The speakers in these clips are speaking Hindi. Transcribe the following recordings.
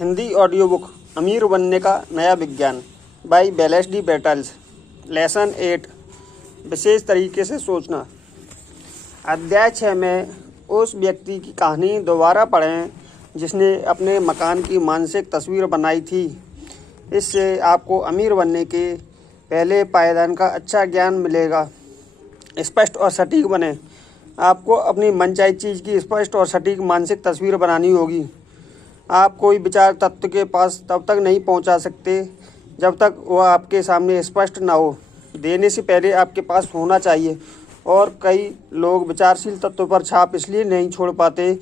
हिंदी ऑडियो बुक अमीर बनने का नया विज्ञान बाई बेलेस डी बेटल्स। लेसन 8 विशेष तरीके से सोचना। अध्याय 6 में उस व्यक्ति की कहानी दोबारा पढ़ें जिसने अपने मकान की मानसिक तस्वीर बनाई थी। इससे आपको अमीर बनने के पहले पायदान का अच्छा ज्ञान मिलेगा। स्पष्ट और सटीक बने। आपको अपनी मनचाही चीज़ की स्पष्ट और सटीक मानसिक तस्वीर बनानी होगी। आप कोई विचार तत्व के पास तब तक नहीं पहुंचा सकते जब तक वह आपके सामने स्पष्ट ना हो। देने से पहले आपके पास होना चाहिए। और कई लोग विचारशील तत्व पर छाप इसलिए नहीं छोड़ पाते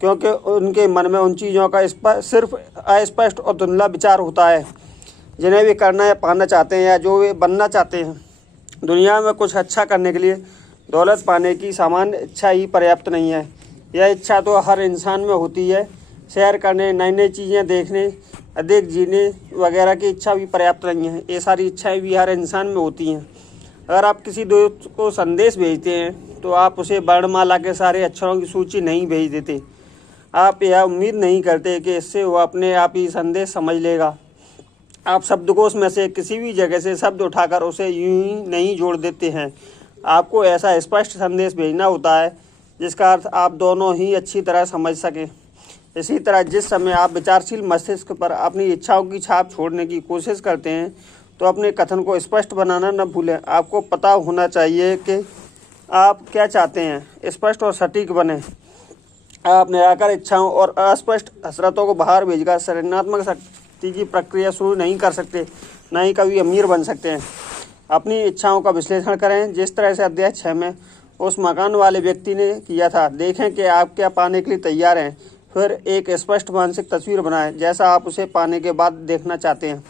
क्योंकि उनके मन में उन चीज़ों का सिर्फ अस्पष्ट और धुंधला विचार होता है जिन्हें वे करना या पाना चाहते हैं या जो वे बनना चाहते हैं। दुनिया में कुछ अच्छा करने के लिए दौलत पाने की सामान्य इच्छा ही पर्याप्त नहीं है। यह इच्छा तो हर इंसान में होती है। सैर करने, नई नई चीज़ें देखने, अधिक जीने वगैरह की इच्छा भी पर्याप्त नहीं है। ये सारी इच्छाएं भी हर इंसान में होती हैं। अगर आप किसी दोस्त को संदेश भेजते हैं तो आप उसे वर्णमाला के सारे अक्षरों की सूची नहीं भेज देते। आप यह उम्मीद नहीं करते कि इससे वह अपने आप ही संदेश समझ लेगा। आप शब्दकोश में से किसी भी जगह से शब्द उठाकर उसे यूं ही नहीं जोड़ देते हैं। आपको ऐसा स्पष्ट संदेश भेजना होता है जिसका अर्थ आप दोनों ही अच्छी तरह समझ सकें। इसी तरह जिस समय आप विचारशील मस्तिष्क पर अपनी इच्छाओं की छाप छोड़ने की कोशिश करते हैं तो अपने कथन को स्पष्ट बनाना न भूलें। आपको पता होना चाहिए कि आप क्या चाहते हैं। स्पष्ट और सटीक बने। आप निराकार इच्छाओं और अस्पष्ट हसरतों को बाहर भेजकर सृजनात्मक शक्ति की प्रक्रिया शुरू नहीं कर सकते, न ही कभी अमीर बन सकते हैं। अपनी इच्छाओं का विश्लेषण करें जिस तरह से अध्याय 6 में उस मकान वाले व्यक्ति ने किया था। देखें कि आप क्या पाने के लिए तैयार हैं। फिर एक स्पष्ट मानसिक तस्वीर बनाएं जैसा आप उसे पाने के बाद देखना चाहते हैं।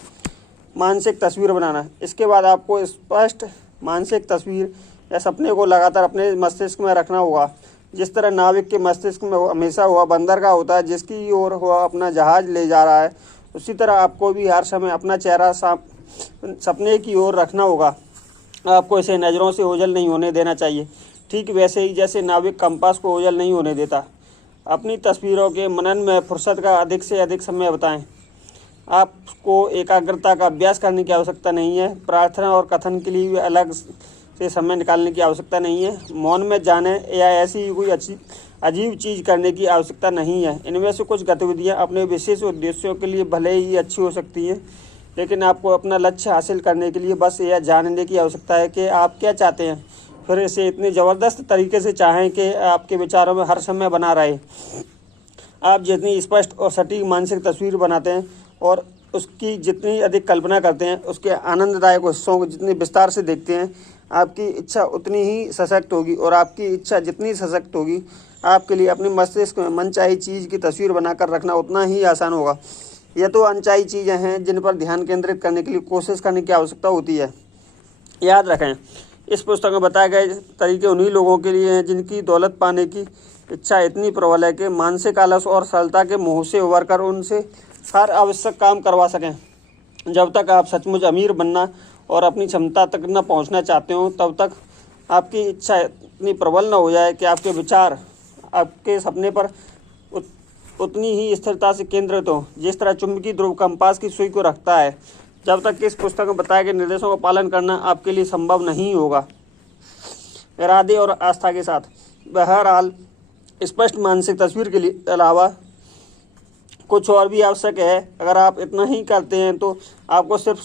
मानसिक तस्वीर बनाना। इसके बाद आपको स्पष्ट मानसिक तस्वीर या सपने को लगातार अपने मस्तिष्क में रखना होगा। जिस तरह नाविक के मस्तिष्क में हमेशा वह बंदरगाह होता है जिसकी ओर वह अपना जहाज ले जा रहा है, उसी तरह आपको भी हर समय अपना चेहरा सपने की ओर रखना होगा। आपको इसे नज़रों से ओझल नहीं होने देना चाहिए, ठीक वैसे ही जैसे नाविक कंपास को ओझल नहीं होने देता। अपनी तस्वीरों के मनन में फुर्सत का अधिक से अधिक समय बताएं। आपको एकाग्रता का अभ्यास करने की आवश्यकता नहीं है। प्रार्थना और कथन के लिए भी अलग से समय निकालने की आवश्यकता नहीं है। मौन में जाने या ऐसी कोई अजीब चीज़ करने की आवश्यकता नहीं है। इनमें से कुछ गतिविधियां अपने विशेष उद्देश्यों के लिए भले ही अच्छी हो सकती हैं, लेकिन आपको अपना लक्ष्य हासिल करने के लिए बस यह जानने की आवश्यकता है कि आप क्या चाहते हैं। फिर इसे इतने ज़बरदस्त तरीके से चाहें कि आपके विचारों में हर समय बना रहे। आप जितनी स्पष्ट और सटीक मानसिक तस्वीर बनाते हैं और उसकी जितनी अधिक कल्पना करते हैं, उसके आनंददायक हिस्सों को जितनी विस्तार से देखते हैं, आपकी इच्छा उतनी ही सशक्त होगी। और आपकी इच्छा जितनी सशक्त होगी, आपके लिए अपने मस्तिष्क में मनचाही चीज़ की तस्वीर बनाकर रखना उतना ही आसान होगा। यह तो अनचाही चीज़ें हैं जिन पर ध्यान केंद्रित करने के लिए कोशिश करने की आवश्यकता होती है। याद रखें, इस पुस्तक में बताए गए तरीके उन्हीं लोगों के लिए हैं जिनकी दौलत पाने की इच्छा इतनी प्रबल है कि मानसिक आलस और सरलता के मोह से उबर कर उनसे हर आवश्यक काम करवा सकें। जब तक आप सचमुच अमीर बनना और अपनी क्षमता तक न पहुंचना चाहते हो, तब तक आपकी इच्छा इतनी प्रबल न हो जाए कि आपके विचार आपके सपने पर उतनी ही स्थिरता से केंद्रित हो जिस तरह चुंबकीय ध्रुव कंपास की सुई को रखता है। जब तक कि इस पुस्तक में बताए गए निर्देशों का पालन करना आपके लिए संभव नहीं होगा। इरादे और आस्था के साथ। बहरहाल, स्पष्ट मानसिक तस्वीर के लिए अलावा कुछ और भी आवश्यक है। अगर आप इतना ही करते हैं तो आपको सिर्फ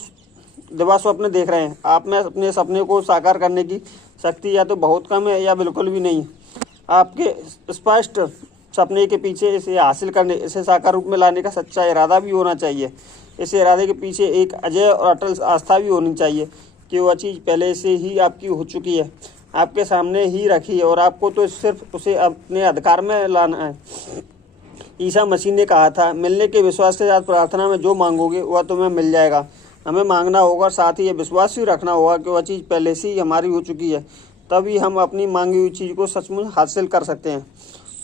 दिवा स्वप्न देख रहे हैं। आप में अपने सपने को साकार करने की शक्ति या तो बहुत कम है या बिल्कुल भी नहीं। आपके स्पष्ट सपने के पीछे इसे हासिल करने, इसे साकार रूप में लाने का सच्चा इरादा भी होना चाहिए। इस इरादे के पीछे एक अजय और अटल आस्था भी होनी चाहिए कि वह चीज़ पहले से ही आपकी हो चुकी है, आपके सामने ही रखी है और आपको तो सिर्फ उसे अपने अधिकार में लाना है। ईसा मसीह ने कहा था, मिलने के विश्वास के साथ प्रार्थना में जो मांगोगे वह तुम्हें मिल जाएगा। हमें मांगना होगा, साथ ही ये विश्वास भी रखना होगा कि वह चीज़ पहले से ही हमारी हो चुकी है, तभी हम अपनी मांगी हुई चीज़ को सचमुच हासिल कर सकते हैं।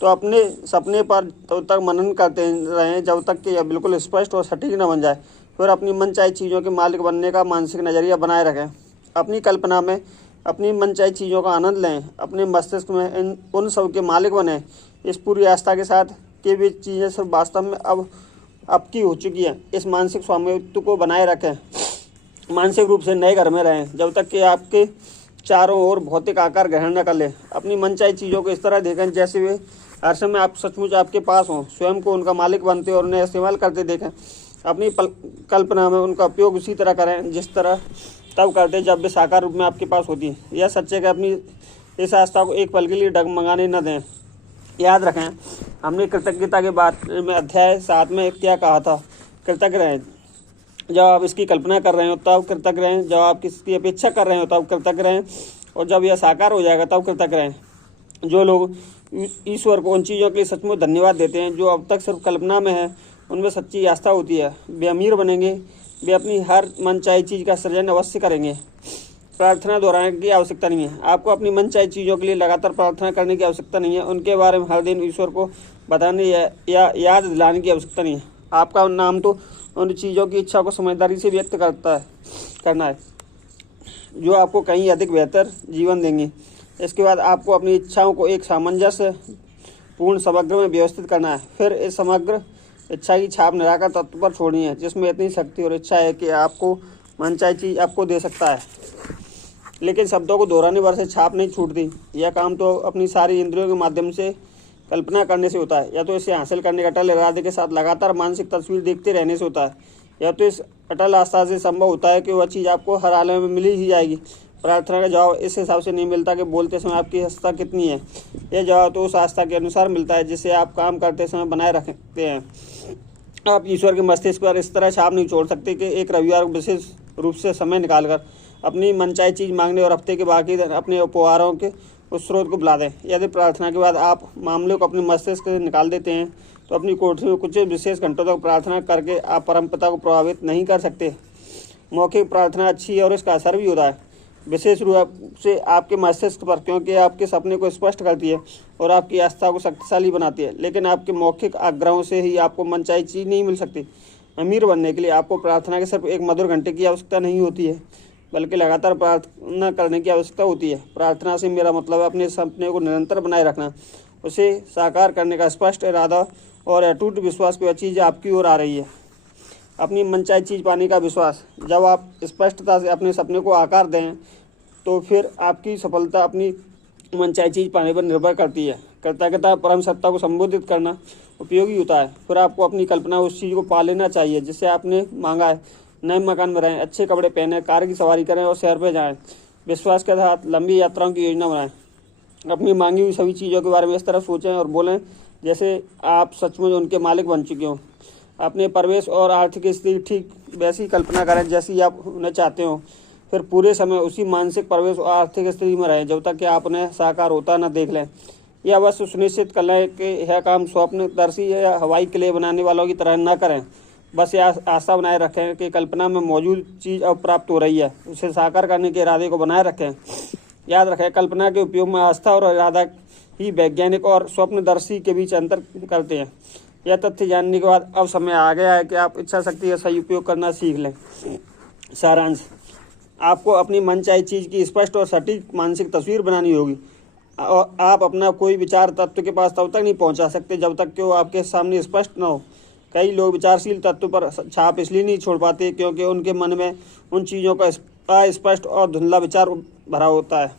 तो अपने सपने पर तब तक मनन करते रहें जब तक कि यह बिल्कुल स्पष्ट और सटीक न बन जाए। फिर अपनी मनचाही चीज़ों के मालिक बनने का मानसिक नज़रिया बनाए रखें। अपनी कल्पना में अपनी मनचाही चीज़ों का आनंद लें। अपने मस्तिष्क में उन सब के मालिक बने, इस पूरी आस्था के साथ कि वे चीज़ें सिर्फ वास्तव में अब आपकी हो चुकी है। इस मानसिक स्वामित्व को बनाए रखें, मानसिक रूप से नए घर में रहें जब तक कि आपके चारों ओर भौतिक आकार ग्रहण न कर ले। अपनी मनचाही चीज़ों को इस तरह देखें जैसे वे हर समय आप सचमुच आपके पास हों। स्वयं को उनका मालिक बनते और उन्हें इस्तेमाल करते देखें। अपनी कल्पना में उनका उपयोग उसी तरह करें जिस तरह तब करते जब वे साकार रूप में आपके पास होती हैं। यह सच है कि अपनी इस आस्था को एक पल के लिए डगमगाने न दें। याद रखें, हमने कृतज्ञता के बारे में अध्याय 7 में क्या कहा था। कृतज्ञ रहें जब आप इसकी कल्पना कर रहे हो तब कृतज्ञ रहें, जब आप किसकी अपेक्षा कर रहे हो तब कृतज्ञ रहें, और जब यह साकार हो जाएगा तब कृतज्ञ रहें। जो लोग ईश्वर को उन चीज़ों के लिए सचमुच धन्यवाद देते हैं जो अब तक सिर्फ कल्पना में है, उनमें सच्ची आस्था होती है। वे अमीर बनेंगे। वे अपनी हर मनचाही चीज़ का सृजन अवश्य करेंगे। प्रार्थना दोहराने की आवश्यकता नहीं है। आपको अपनी मनचाही चीज़ों के लिए लगातार प्रार्थना करने की आवश्यकता नहीं है। उनके बारे में हर दिन ईश्वर को बताने या याद दिलाने की आवश्यकता नहीं है। आपका नाम तो उन चीज़ों की इच्छा को समझदारी से व्यक्त करना है जो आपको कहीं अधिक बेहतर जीवन देंगी। इसके बाद आपको अपनी इच्छाओं को एक सामंजस्य पूर्ण समग्र में व्यवस्थित करना है। फिर इस समग्र इच्छा की छाप निराकार तत्व पर छोड़नी है जिसमें इतनी शक्ति और इच्छा है कि आपको मनचाही चीज़ आपको दे सकता है। लेकिन शब्दों को दोहराने भर से छाप नहीं छूटती। यह काम तो अपनी सारी इंद्रियों के माध्यम से कल्पना करने से होता है, या तो इसे हासिल करने के अटल इरादे के साथ लगातार मानसिक तस्वीर देखते रहने से होता है, या तो इस अटल आस्था से संभव होता है कि वह चीज़ आपको हर हाल में मिली ही जाएगी। प्रार्थना का जवाब इस हिसाब से नहीं मिलता कि बोलते समय आपकी आस्था कितनी है। यह जवाब तो उस आस्था के अनुसार मिलता है जिसे आप काम करते समय बनाए रखते हैं। आप ईश्वर के मस्तिष्क पर इस तरह छाप नहीं छोड़ सकते कि एक रविवार को विशेष रूप से समय निकालकर अपनी मनचाही चीज़ मांगने और हफ्ते के बाकी अपने उपहारों के उस स्रोत को बुला दें। यदि प्रार्थना के बाद आप मामले को अपने मस्तिष्क से निकाल देते हैं तो अपनी कोठरी में कुछ विशेष घंटों तक प्रार्थना करके आप परमपिता को प्रभावित नहीं कर सकते। मौखिक प्रार्थना अच्छी है और इसका असर भी होता है, विशेष रूप से आपके मस्तिष्क पर, क्योंकि आपके सपने को स्पष्ट करती है और आपकी आस्था को शक्तिशाली बनाती है। लेकिन आपके मौखिक आग्रहों से ही आपको मनचाही चीज़ नहीं मिल सकती। अमीर बनने के लिए आपको प्रार्थना के सिर्फ एक मधुर घंटे की आवश्यकता नहीं होती है, बल्कि लगातार प्रार्थना करने की आवश्यकता होती है। प्रार्थना से मेरा मतलब है अपने सपने को निरंतर बनाए रखना, उसे साकार करने का स्पष्ट इरादा और अटूट विश्वास की वह चीज़ आपकी ओर आ रही है। अपनी मनचाही चीज़ पाने का विश्वास। जब आप स्पष्टता से अपने सपने को आकार दें तो फिर आपकी सफलता अपनी मनचाही चीज़ पाने पर निर्भर करती है। कृतज्ञता परम सत्ता को संबोधित करना उपयोगी होता है। फिर आपको अपनी कल्पना उस चीज़ को पा लेना चाहिए जिसे आपने मांगा है। नए मकान में रहें, अच्छे कपड़े पहने, कार की सवारी करें और शहर पर जाएं। विश्वास के साथ लंबी यात्राओं की योजना बनाएं। अपनी मांगी हुई सभी चीज़ों के बारे में इस तरह सोचें और बोलें जैसे आप सचमुच उनके मालिक बन चुके हों। अपने परिवेश और आर्थिक स्थिति ठीक वैसी कल्पना करें जैसी आप उन्हें चाहते हो। फिर पूरे समय उसी मानसिक परिवेश और आर्थिक स्थिति में रहें जब तक कि आप उन्हें साकार होता न देख लें। यह अवश्य सुनिश्चित कर लें कि यह काम स्वप्नदर्शी या हवाई किले बनाने वालों की तरह न करें। बस यह आशा बनाए रखें कि कल्पना में मौजूद चीज़ अब प्राप्त हो रही है। उसे साकार करने के इरादे को बनाए रखें। याद रखें, कल्पना के उपयोग में आस्था और इरादा ही वैज्ञानिक और स्वप्नदर्शी के बीच अंतर करते हैं। यह तथ्य जानने के बाद अब समय आ गया है कि आप इच्छा शक्ति का सही उपयोग करना सीख लें। सारांश, आपको अपनी मनचाही चीज़ की स्पष्ट और सटीक मानसिक तस्वीर बनानी होगी। और आप अपना कोई विचार तत्व के पास तब तक नहीं पहुंचा सकते जब तक कि वो आपके सामने स्पष्ट न हो। कई लोग विचारशील तत्व पर छाप इसलिए नहीं छोड़ पाते क्योंकि उनके मन में उन चीज़ों का अस्पष्ट और धुंधला विचार भरा होता है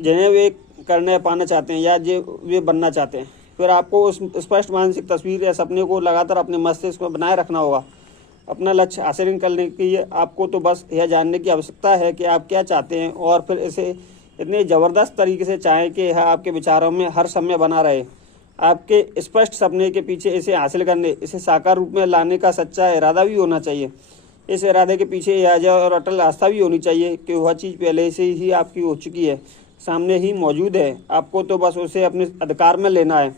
जिन्हें वे करने पाना चाहते हैं या जो वे बनना चाहते हैं। फिर आपको उस स्पष्ट मानसिक तस्वीर या सपने को लगातार अपने मस्तिष्क में बनाए रखना होगा। अपना लक्ष्य हासिल करने के लिए आपको तो बस यह जानने की आवश्यकता है कि आप क्या चाहते हैं और फिर इसे इतने ज़बरदस्त तरीके से चाहें कि यह आपके विचारों में हर समय बना रहे। आपके स्पष्ट सपने के पीछे इसे हासिल करने, इसे साकार रूप में लाने का सच्चा इरादा भी होना चाहिए। इस इरादे के पीछे यह और अटल आस्था भी होनी चाहिए कि वह चीज़ पहले से ही आपकी हो चुकी है, सामने ही मौजूद है। आपको तो बस उसे अपने अधिकार में लेना है।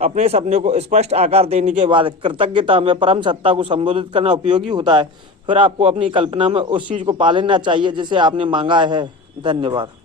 अपने सपने को स्पष्ट आकार देने के बाद कृतज्ञता में परम सत्ता को संबोधित करना उपयोगी होता है। फिर आपको अपनी कल्पना में उस चीज़ को पा लेना चाहिए जिसे आपने मांगा है। धन्यवाद।